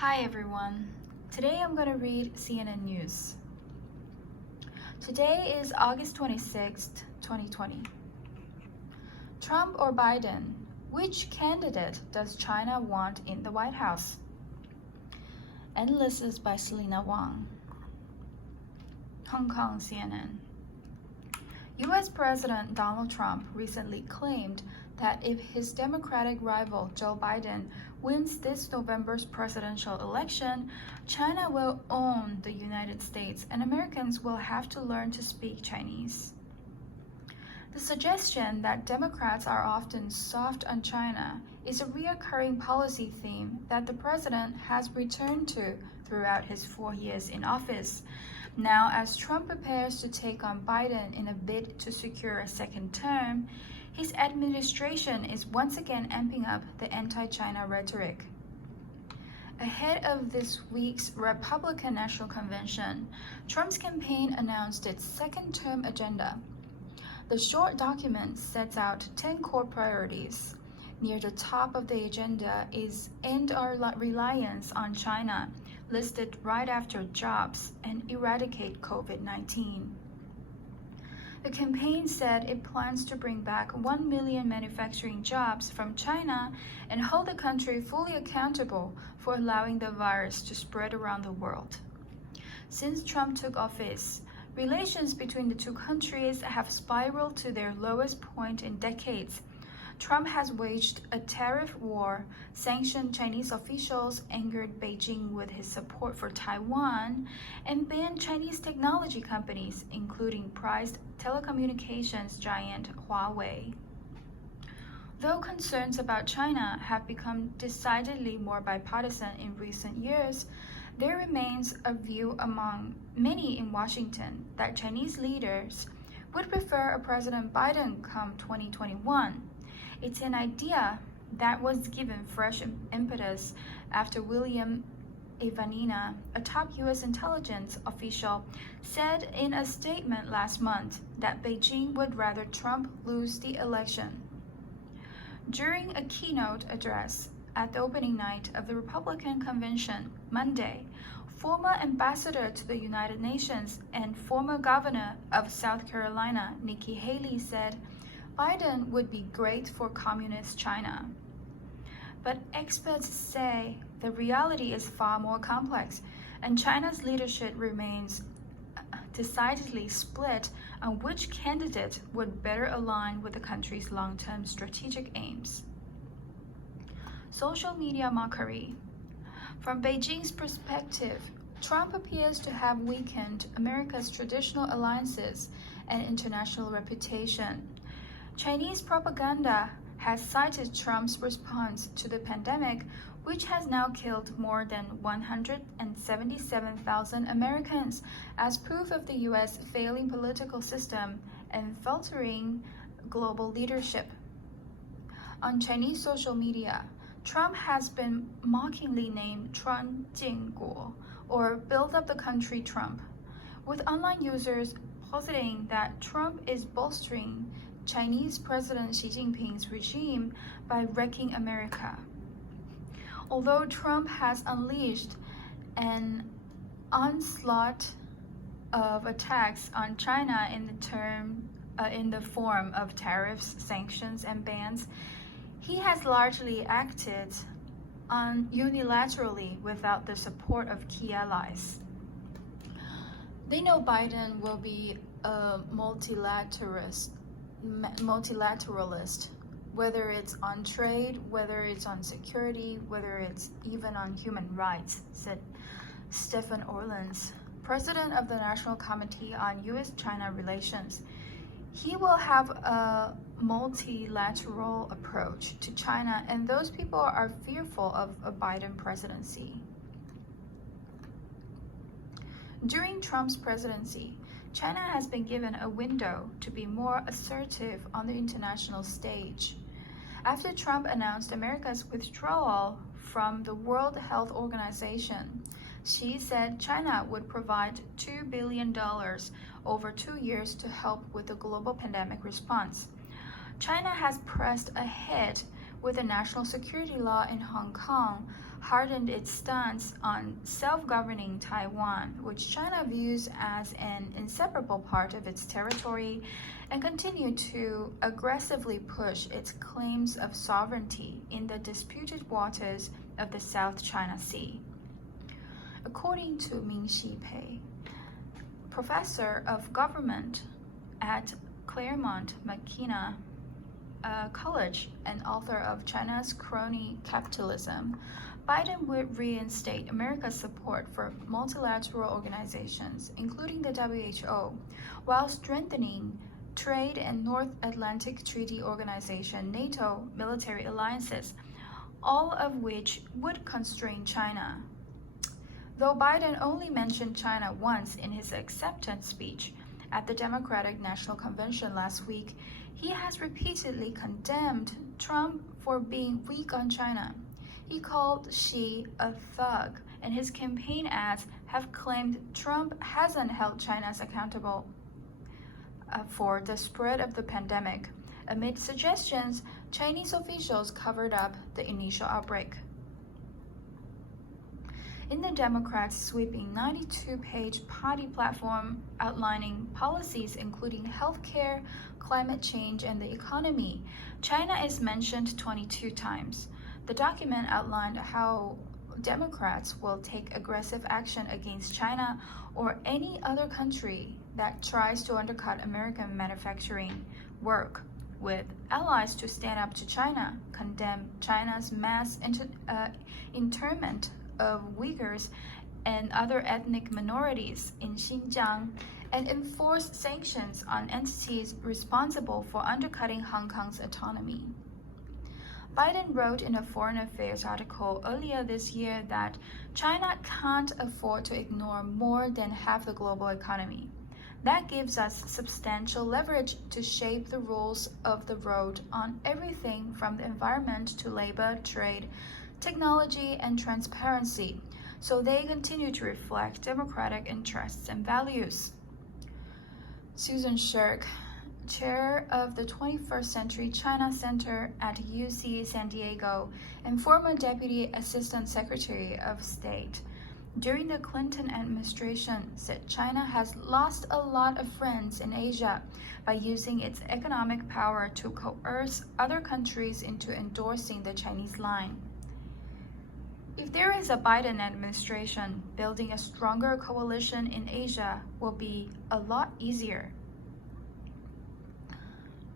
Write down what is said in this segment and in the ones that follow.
Hi everyone. Today I'm going to read CNN News. Today is August 26th, 2020. Trump or Biden? Which candidate does China want in the White House? Endless by Selena Wang. Hong Kong CNN. U.S. President Donald Trump recently claimed that if his Democratic rival Joe Biden wins this November's presidential election, China will own the United States and Americans will have to learn to speak Chinese. The suggestion that Democrats are often soft on China is a recurring policy theme that the president has returned to throughout his 4 years in office. Now, as Trump prepares to take on Biden in a bid to secure a second term, his administration is once again amping up the anti-China rhetoric. Ahead of this week's Republican National Convention, Trump's campaign announced its second-term agenda. The short document sets out 10 core priorities. Near the top of the agenda is End Our Reliance on China, listed right after Jobs, and Eradicate COVID-19. The campaign said it plans to bring back 1 million manufacturing jobs from China and hold the country fully accountable for allowing the virus to spread around the world. Since Trump took office, relations between the two countries have spiraled to their lowest point in decades. Trump has waged a tariff war, sanctioned Chinese officials, angered Beijing with his support for Taiwan, and banned Chinese technology companies, including prized telecommunications giant Huawei. Though concerns about China have become decidedly more bipartisan in recent years, there remains a view among many in Washington that Chinese leaders would prefer a President Biden come 2021. It's an idea that was given fresh impetus after William Evanina, a top U.S. intelligence official, said in a statement last month that Beijing would rather Trump lose the election. During a keynote address at the opening night of the Republican Convention, Monday, former ambassador to the United Nations and former governor of South Carolina, Nikki Haley, said Biden would be great for communist China. But experts say the reality is far more complex, and China's leadership remains decidedly split on which candidate would better align with the country's long-term strategic aims. Social media mockery. From Beijing's perspective, Trump appears to have weakened America's traditional alliances and international reputation. Chinese propaganda has cited Trump's response to the pandemic, which has now killed more than 177,000 Americans, as proof of the U.S. failing political system and faltering global leadership. On Chinese social media, Trump has been mockingly named Trump Jingguo, or Build Up the Country Trump, with online users positing that Trump is bolstering Chinese President Xi Jinping's regime by wrecking America. Although Trump has unleashed an onslaught of attacks on China in the form of tariffs, sanctions, and bans, he has largely acted unilaterally without the support of key allies. They know Biden will be a multilateralist, whether it's on trade, whether it's on security, whether it's even on human rights, said Stephen Orlins, president of the National Committee on U.S.-China Relations. He will have a multilateral approach to China, and those people are fearful of a Biden presidency. During Trump's presidency, China has been given a window to be more assertive on the international stage. After Trump announced America's withdrawal from the World Health Organization, Xi said China would provide $2 billion over 2 years to help with the global pandemic response. China has pressed ahead with the national security law in Hong Kong, hardened its stance on self-governing Taiwan, which China views as an inseparable part of its territory, and continued to aggressively push its claims of sovereignty in the disputed waters of the South China Sea. According to Ming Xipei, professor of government at Claremont McKenna College and author of China's Crony Capitalism, Biden would reinstate America's support for multilateral organizations, including the WHO, while strengthening trade and North Atlantic Treaty Organization, NATO, military alliances, all of which would constrain China. Though Biden only mentioned China once in his acceptance speech at the Democratic National Convention last week, he has repeatedly condemned Trump for being weak on China. He called Xi a thug, and his campaign ads have claimed Trump hasn't held China accountable for the spread of the pandemic, amid suggestions Chinese officials covered up the initial outbreak. In the Democrats' sweeping 92-page party platform outlining policies including healthcare, climate change, and the economy, China is mentioned 22 times. The document outlined how Democrats will take aggressive action against China or any other country that tries to undercut American manufacturing work, with allies to stand up to China, condemn China's mass internment of Uyghurs and other ethnic minorities in Xinjiang, and enforce sanctions on entities responsible for undercutting Hong Kong's autonomy. Biden wrote in a Foreign Affairs article earlier this year that China can't afford to ignore more than half the global economy. That gives us substantial leverage to shape the rules of the road on everything from the environment to labor, trade, technology, and transparency, so they continue to reflect democratic interests and values. Susan Shirk, chair of the 21st Century China Center at UC San Diego and former Deputy Assistant Secretary of State during the Clinton administration, said China has lost a lot of friends in Asia by using its economic power to coerce other countries into endorsing the Chinese line. If there is a Biden administration, building a stronger coalition in Asia will be a lot easier.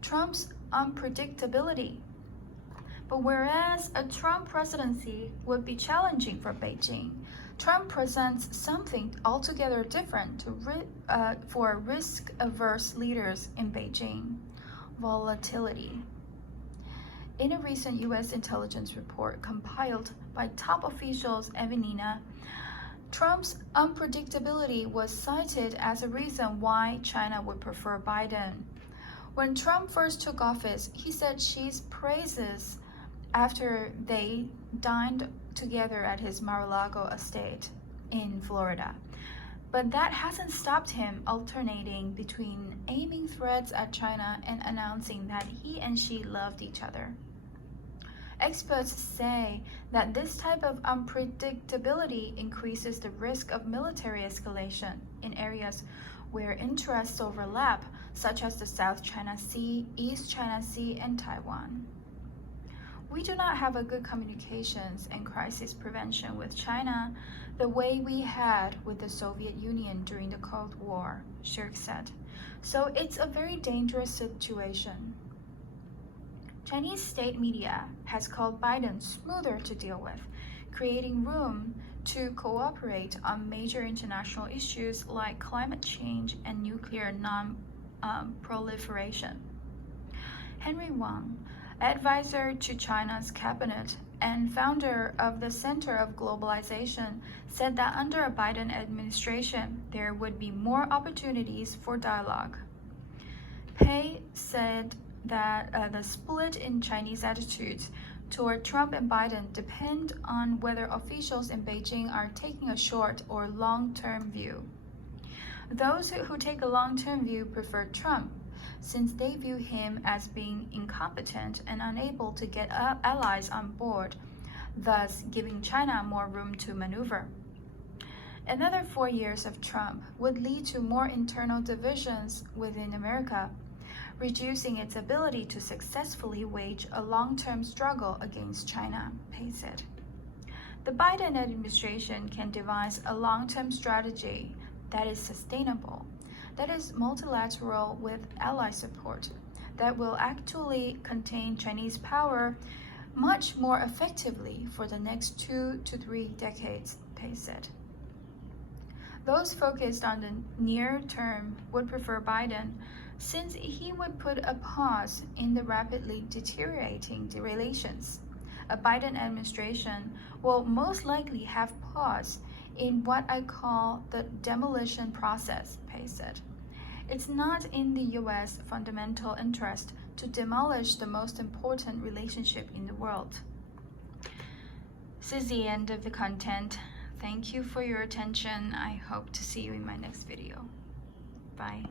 Trump's unpredictability. But whereas a Trump presidency would be challenging for Beijing, Trump presents something altogether different for risk-averse leaders in Beijing: volatility. In a recent U.S. intelligence report compiled by top officials in Vienna, Trump's unpredictability was cited as a reason why China would prefer Biden. When Trump first took office, he said Xi's praises after they dined together at his Mar-a-Lago estate in Florida. But that hasn't stopped him alternating between aiming threats at China and announcing that he and Xi loved each other. Experts say that this type of unpredictability increases the risk of military escalation in areas where interests overlap, such as the South China Sea, East China Sea, and Taiwan. We do not have a good communications and crisis prevention with China the way we had with the Soviet Union during the Cold War, Shirk said. So it's a very dangerous situation. Chinese state media has called Biden smoother to deal with, creating room to cooperate on major international issues like climate change and nuclear non-proliferation. Henry Wang, advisor to China's cabinet and founder of the Center of Globalization, said that under a Biden administration, there would be more opportunities for dialogue. Pei said that the split in Chinese attitudes toward Trump and Biden depend on whether officials in Beijing are taking a short or long-term view. Those who take a long-term view prefer Trump, since they view him as being incompetent and unable to get allies on board, thus giving China more room to maneuver. Another 4 years of Trump would lead to more internal divisions within America, reducing its ability to successfully wage a long-term struggle against China, Pei said. The Biden administration can devise a long-term strategy that is sustainable, that is multilateral with ally support, that will actually contain Chinese power much more effectively for the next 2 to 3 decades, Pei said. Those focused on the near term would prefer Biden, since he would put a pause in the rapidly deteriorating relations. A Biden administration will most likely have pause in what I call the demolition process, Pei said. It's not in the U.S. fundamental interest to demolish the most important relationship in the world. This is the end of the content. Thank you for your attention. I hope to see you in my next video. Bye.